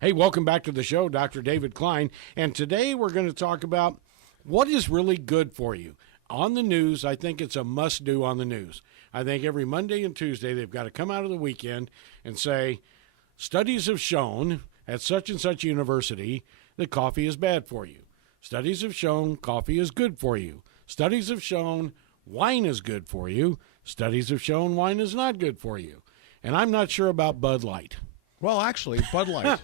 Hey, welcome back to the show, Dr. David Klein. And today we're going to talk about what is really good for you. On the news, I think it's a must-do on the news. I think every Monday and Tuesday they've got to come out of the weekend and say, studies have shown at such and such university that coffee is bad for you. Studies have shown coffee is good for you. Studies have shown wine is good for you. Studies have shown wine is not good for you. And I'm not sure about Bud Light. Well, actually, Bud Light.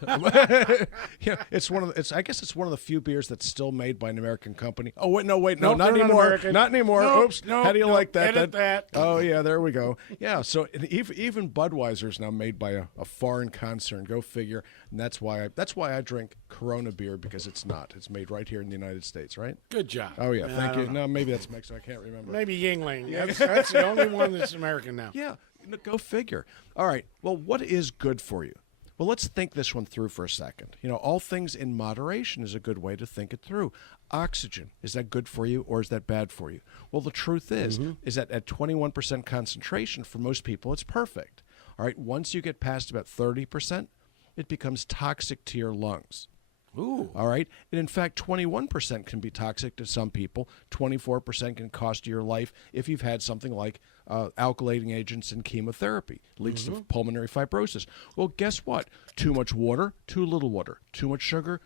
Yeah, I guess it's one of the few beers that's still made by an American company. Oh wait, no, Nope, not anymore. Not anymore. Nope, Oops. nope, How do you like that? Edit that. Oh yeah, there we go. Yeah, so even Budweiser is now made by a foreign concern. Go figure. And that's why I drink Corona beer, because it's not. It's made right here in the United States, right? Good job. Oh yeah, thank you. Know. No, maybe that's Mexico. I can't remember. Maybe Yingling. That's the only one that's American now. Yeah, go figure. All right. Well, what is good for you? Well, let's think this one through for a second. All things in moderation is a good way to think it through. Oxygen, is that good for you or is that bad for you? Well, the truth is that at 21% concentration, for most people, it's perfect. All right, once you get past about 30%, it becomes toxic to your lungs. Ooh. All right. And in fact, 21% can be toxic to some people. 24% can cost you your life if you've had something like alkylating agents and chemotherapy. Leads to pulmonary fibrosis. Well, guess what? Too much water, too little water. Too much sugar,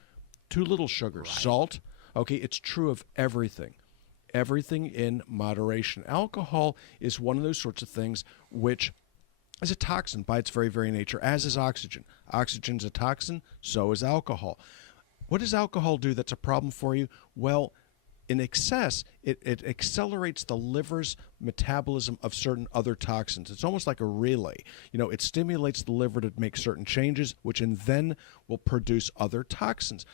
too little sugar. Right. Salt. Okay, it's true of everything. Everything in moderation. Alcohol is one of those sorts of things which is a toxin by its very, very nature, as is oxygen. Oxygen's a toxin, so is alcohol. What does alcohol do that's a problem for you? Well, in excess, it accelerates the liver's metabolism of certain other toxins. It's almost like a relay. It stimulates the liver to make certain changes, which then will produce other toxins.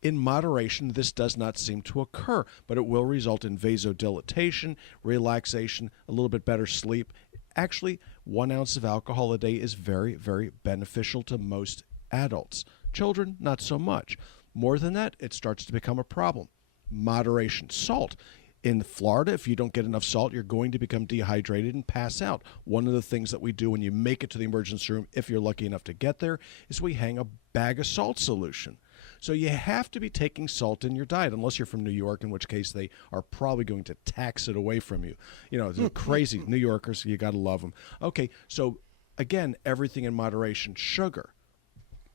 In moderation, this does not seem to occur, but it will result in vasodilatation, relaxation, a little bit better sleep. Actually, 1 ounce of alcohol a day is very, very beneficial to most adults. Children, not so much. More than that, it starts to become a problem. Moderation. Salt. In Florida, if you don't get enough salt, you're going to become dehydrated and pass out. One of the things that we do when you make it to the emergency room, if you're lucky enough to get there, is we hang a bag of salt solution. So you have to be taking salt in your diet, unless you're from New York, in which case they are probably going to tax it away from you. They're crazy. New Yorkers, you got to love them. Okay, so again, everything in moderation. Sugar.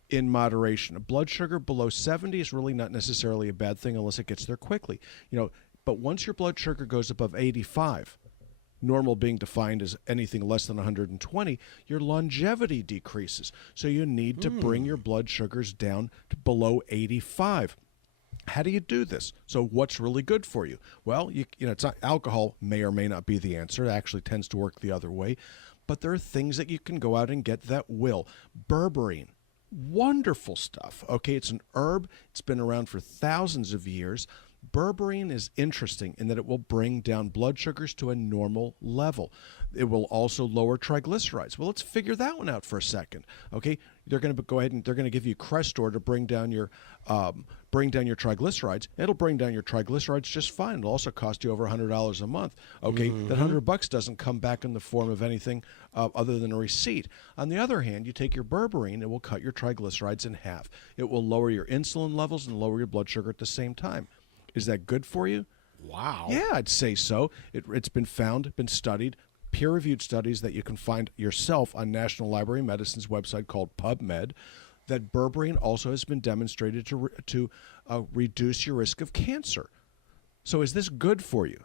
In moderation. A blood sugar below 70 is really not necessarily a bad thing unless it gets there quickly. But once your blood sugar goes above 85, normal being defined as anything less than 120, your longevity decreases. So you need to bring your blood sugars down to below 85. How do you do this? So what's really good for you? Well, it's not, alcohol may or may not be the answer. It actually tends to work the other way. But there are things that you can go out and get that will. Berberine. Wonderful stuff. Okay, it's an herb. It's been around for thousands of years. Berberine is interesting in that it will bring down blood sugars to a normal level. It will also lower triglycerides. Well, let's figure that one out for a second. Okay, they're going to go ahead and they're going to give you Crestor to bring down your triglycerides. It'll bring down your triglycerides just fine. It'll also cost you over $100 a month. Okay, that $100 doesn't come back in the form of anything other than a receipt. On the other hand, you take your Berberine, it will cut your triglycerides in half. It will lower your insulin levels and lower your blood sugar at the same time. Is that good for you? Wow. Yeah, I'd say so. It's been found, been studied, peer-reviewed studies that you can find yourself on National Library of Medicine's website called PubMed, that Berberine also has been demonstrated to reduce your risk of cancer. So is this good for you?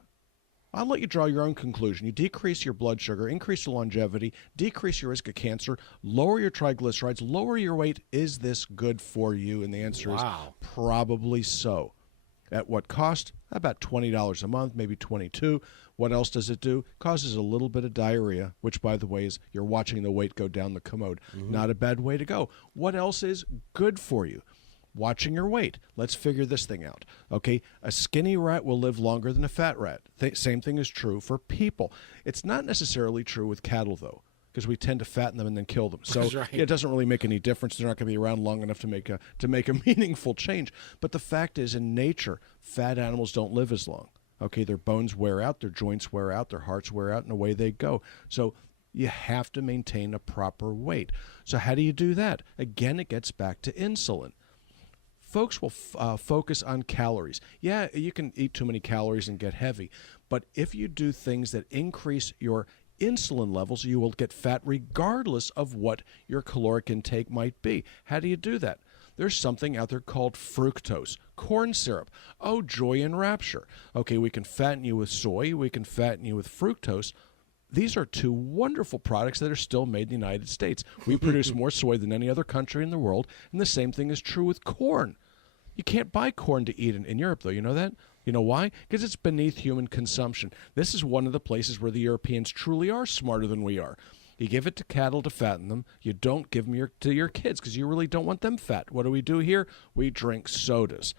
I'll let you draw your own conclusion. You decrease your blood sugar, increase your longevity, decrease your risk of cancer, lower your triglycerides, lower your weight. Is this good for you? And the answer is probably so. At what cost? About $20 a month, maybe $22. What else does it do? Causes a little bit of diarrhea, which, by the way, is you're watching the weight go down the commode. Not a bad way to go. What else is good for you? Watching your weight. Let's figure this thing out. Okay, a skinny rat will live longer than a fat rat. Same thing is true for people. It's not necessarily true with cattle, though, because we tend to fatten them and then kill them. So it doesn't really make any difference. They're not going to be around long enough to make a meaningful change. But the fact is, in nature, fat animals don't live as long. Okay, their bones wear out, their joints wear out, their hearts wear out, and away they go. So you have to maintain a proper weight. So how do you do that? Again, it gets back to insulin. Folks will focus on calories. Yeah, you can eat too many calories and get heavy, but if you do things that increase your insulin levels, you will get fat regardless of what your caloric intake might be. How do you do that? There's something out there called fructose, corn syrup. Oh, joy and rapture. Okay, we can fatten you with soy, we can fatten you with fructose. These are two wonderful products that are still made in the United States. We produce more soy than any other country in the world, and the same thing is true with corn. You can't buy corn to eat in Europe, though. You know that? You know why? Because it's beneath human consumption. This is one of the places where the Europeans truly are smarter than we are. You give it to cattle to fatten them. You don't give them to your kids because you really don't want them fat. What do we do here? We drink sodas.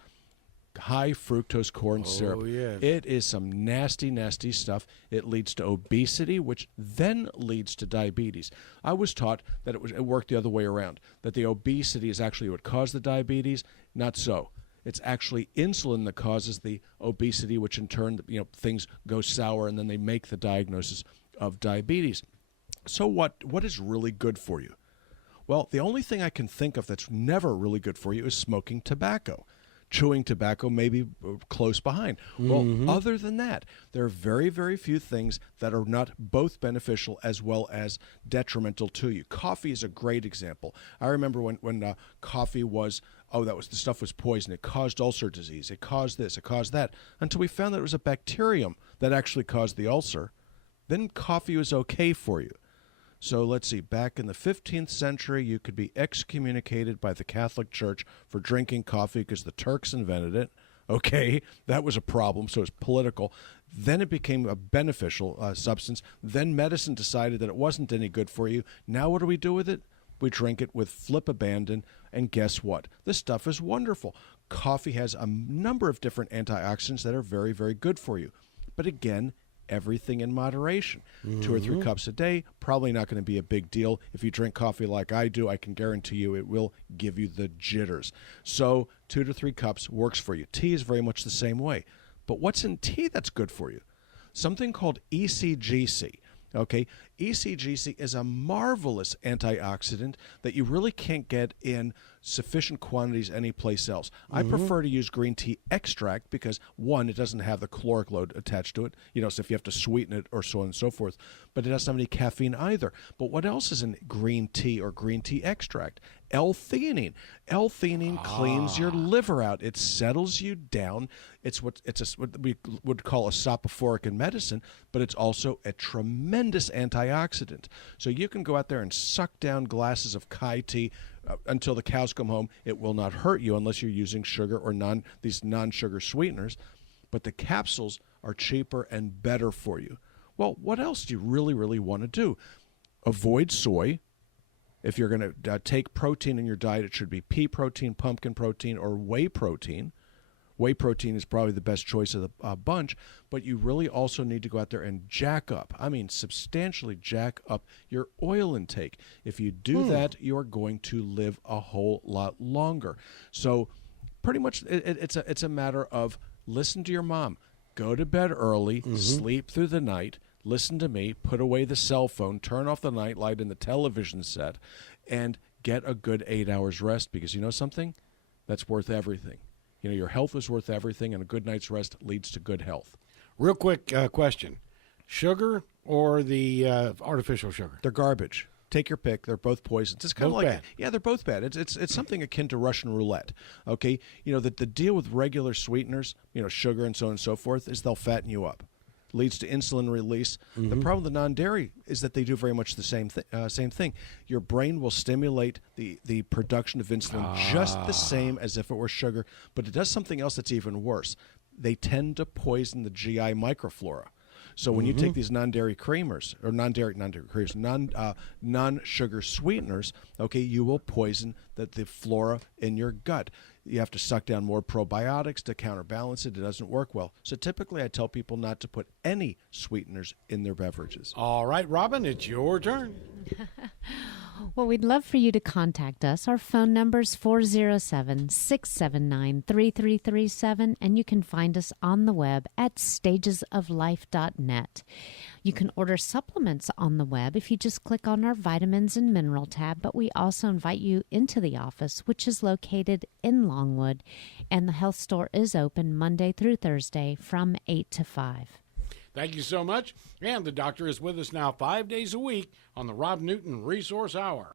High fructose corn syrup. Yes. It is some nasty, nasty stuff. It leads to obesity, which then leads to diabetes. I was taught that it worked the other way around, that the obesity is actually what caused the diabetes. Not so. It's actually insulin that causes the obesity, which in turn, things go sour, and then they make the diagnosis of diabetes. So what is really good for you? Well, the only thing I can think of that's never really good for you is smoking tobacco. Chewing tobacco may be close behind. Well, other than that, there are very, very few things that are not both beneficial as well as detrimental to you. Coffee is a great example. I remember when coffee was, the stuff was poison. It caused ulcer disease. It caused this. It caused that. Until we found that it was a bacterium that actually caused the ulcer. Then coffee was okay for you. So let's see, back in the 15th century, you could be excommunicated by the Catholic Church for drinking coffee because the Turks invented it. Okay, that was a problem, so it's political. Then it became a beneficial substance. Then medicine decided that it wasn't any good for you. Now what do we do with it? We drink it with flip abandon, and guess what? This stuff is wonderful. Coffee has a number of different antioxidants that are very, very good for you. But again, everything in moderation. 2 or 3 cups a day, probably not going to be a big deal. If you drink coffee like I do, I can guarantee you it will give you the jitters. So 2 to 3 cups works for you. Tea is very much the same way. But what's in tea that's good for you? Something called ECGC. Okay, ECGC is a marvelous antioxidant that you really can't get in sufficient quantities anyplace else. I prefer to use green tea extract because, one, it doesn't have the caloric load attached to it, so if you have to sweeten it or so on and so forth, but it doesn't have any caffeine either. But what else is in green tea or green tea extract? L-theanine. L-theanine cleans your liver out. It settles you down. It's what we would call a soporific in medicine, but it's also a tremendous antioxidant. So you can go out there and suck down glasses of Kai tea until the cows come home. It will not hurt you unless you're using sugar or these non-sugar sweeteners. But the capsules are cheaper and better for you. Well, what else do you really, really want to do? Avoid soy. If you're going to take protein in your diet, it should be pea protein, pumpkin protein, or whey protein. Whey protein is probably the best choice of the bunch, but you really also need to go out there and substantially jack up your oil intake. If you do that, you're going to live a whole lot longer. So pretty much it's a matter of listen to your mom. Go to bed early, sleep through the night, listen to me, put away the cell phone, turn off the nightlight and the television set, and get a good 8 hours rest because you know something? That's worth everything. Your health is worth everything, and a good night's rest leads to good health. Real quick question. Sugar or the artificial sugar? They're garbage. Take your pick. They're both poisons. It's kind of like bad. Yeah, they're both bad. It's something akin to Russian roulette. Okay, the deal with regular sweeteners, sugar and so on and so forth, is they'll fatten you up. Leads to insulin release. The problem with the non-dairy is that they do very much the same thing. Your brain will stimulate the production of insulin just the same as if it were sugar, but it does something else that's even worse. They tend to poison the GI microflora. So when you take these non-dairy creamers or non-sugar sweeteners, okay, you will poison the flora in your gut. You have to suck down more probiotics to counterbalance it. It doesn't work well. So typically I tell people not to put any sweeteners in their beverages. All right, Robin, it's your turn. Well, we'd love for you to contact us. Our phone number is 407-679-3337, and you can find us on the web at stagesoflife.net. You can order supplements on the web if you just click on our vitamins and mineral tab, but we also invite you into the office, which is located in Longwood, and the health store is open Monday through Thursday from 8 to 5. Thank you so much. And the doctor is with us now 5 days a week on the Rob Newton Resource Hour.